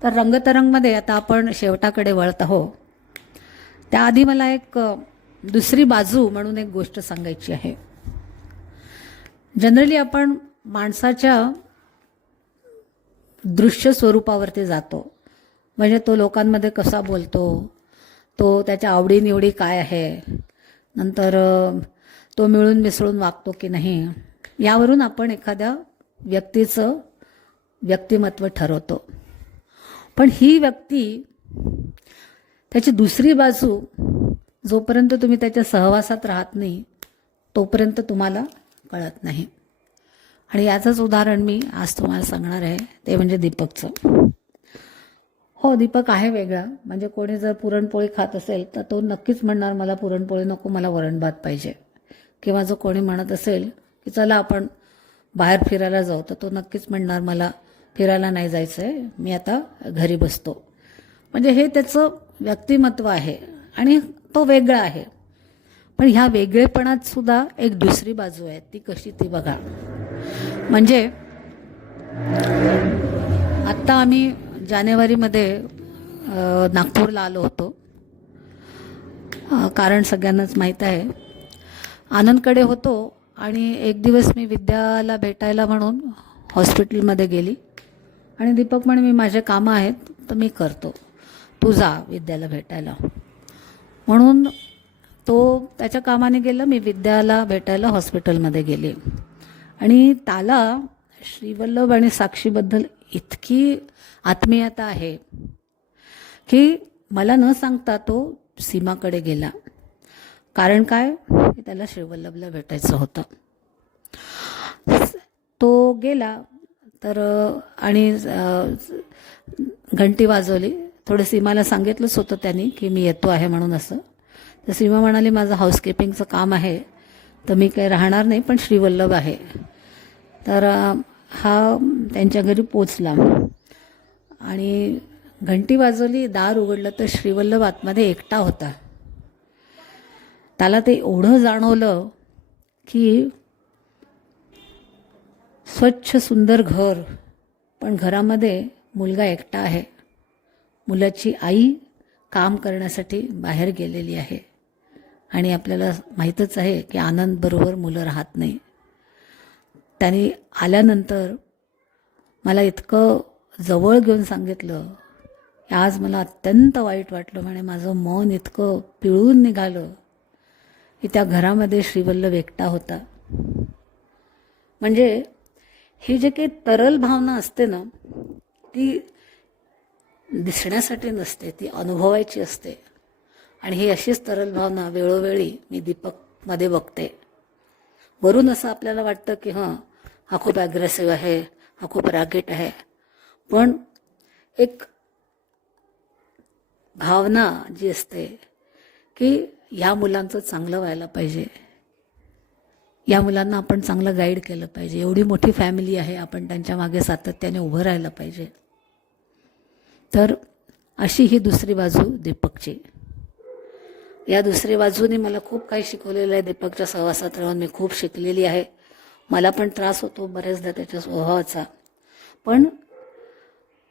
तर रंगतरंगमध्ये आता आपण शेवटाकडे वळत आहोत. त्याआधी मला एक दुसरी बाजू म्हणून एक गोष्ट सांगायची आहे. जनरली आपण माणसाच्या दृश्य स्वरूपावरती जातो, म्हणजे तो लोकांमध्ये कसा बोलतो, तो त्याच्या आवडीनिवडी काय आहे, नंतर तो मिळून मिसळून वागतो की नाही, यावरून आपण एखाद्या व्यक्तीचं व्यक्तिमत्व ठरवतो. पण ही व्यक्ती, त्याची दुसरी बाजू जोपर्यंत तुम्ही त्याच्या सहवासात राहत नाही तोपर्यंत तुम्हाला कळत नाही. आणि याचंच उदाहरण मी आज तुम्हाला सांगणार आहे, ते म्हणजे दीपकचं. हो, दीपक आहे वेगळा. म्हणजे कोणी जर पुरणपोळी खात असेल तर तो नक्कीच म्हणणार मला पुरणपोळी नको, मला वरण भात पाहिजे. किंवा जो कोणी म्हणत असेल की चला आपण बाहेर फिरायला जाऊ, तर तो नक्कीच म्हणणार मला फिरायला नाही जायचं आहे, मी आता घरी बसतो. म्हणजे हे त्याचं व्यक्तिमत्व आहे आणि तो वेगळा आहे. पण ह्या वेगळेपणात सुद्धा एक दुसरी बाजू आहे. ती कशी, ती बघा. म्हणजे आत्ता आम्ही जानेवारीमध्ये नागपूरला आलो होतो. कारण सगळ्यांनाच माहीत आहे. आनंदकडे होतो आणि एक दिवस मी विद्याला भेटायला म्हणून हॉस्पिटलमध्ये गेली आणि दीपक म्हणे मी माझे कामं आहेत तर मी करतो, तू जा विद्याला भेटायला. म्हणून तो त्याच्या कामाने गेला, मी विद्याला भेटायला हॉस्पिटलमध्ये गेले. आणि त्याला श्रीवल्लभ आणि साक्षीबद्दल इतकी आत्मीयता आहे की मला न सांगता तो सीमाकडे गेला. कारण काय, त्याला श्रीवल्लभला भेटायचं होतं. तो गेला तर आणि घंटी वाजवली. थोडं सीमाला सांगितलंच होतं त्यांनी की मी येतो आहे म्हणून असं. तर सीमा म्हणाली माझं हाऊसकीपिंगचं काम आहे तर मी काही राहणार नाही, पण श्रीवल्लभ आहे. तर हा त्यांच्या घरी पोचला आणि घंटी वाजवली, दार उघडलं तर श्रीवल्लभ आतमध्ये एकटा होता. त्याला ते एवढं जाणवलं की स्वच्छ सुंदर घर, पण घरामध्ये मुलगा एकटा आहे. मुलाची आई काम करण्यासाठी बाहेर गेलेली आहे आणि आपल्याला माहीतच आहे की आनंदबरोबर मुलं राहत नाही. त्यांनी आल्यानंतर मला इतकं जवळ घेऊन सांगितलं की आज मला अत्यंत वाईट वाटलं. म्हणे माझं मन इतकं पिळून निघालं की त्या घरामध्ये श्रीवल्लभ एकटा होता. म्हणजे ही जे काही तरल भावना असते ना, ती दिसण्यासाठी नसते, ती अनुभवायची असते. आणि ही अशीच तरल भावना वेळोवेळी मी दीपकमध्ये बघते. वरून असं आपल्याला वाटतं की हां, हा खूप ॲग्रेसिव्ह आहे, हा खूप रागीट आहे. पण एक भावना जी असते की ह्या मुलांचं चांगलं व्हायला पाहिजे, या मुलांना आपण चांगलं गाईड केलं पाहिजे, एवढी मोठी फॅमिली आहे, आपण त्यांच्या मागे सातत्याने उभं राहायला पाहिजे. तर अशी ही दुसरी बाजू दीपकची. या दुसरी बाजूने मला खूप काही शिकवलेलं आहे. दीपकच्या सहवासात राहून मी खूप शिकलेली आहे. मला पण त्रास होतो बरेचदा त्याच्या स्वभावाचा, पण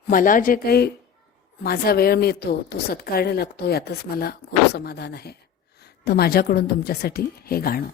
मला जे काही माझा वेळ मिळतो तो सत्कारणी लागतो, यातच मला खूप समाधान आहे. तर माझ्याकडून तुमच्यासाठी हे गाणं.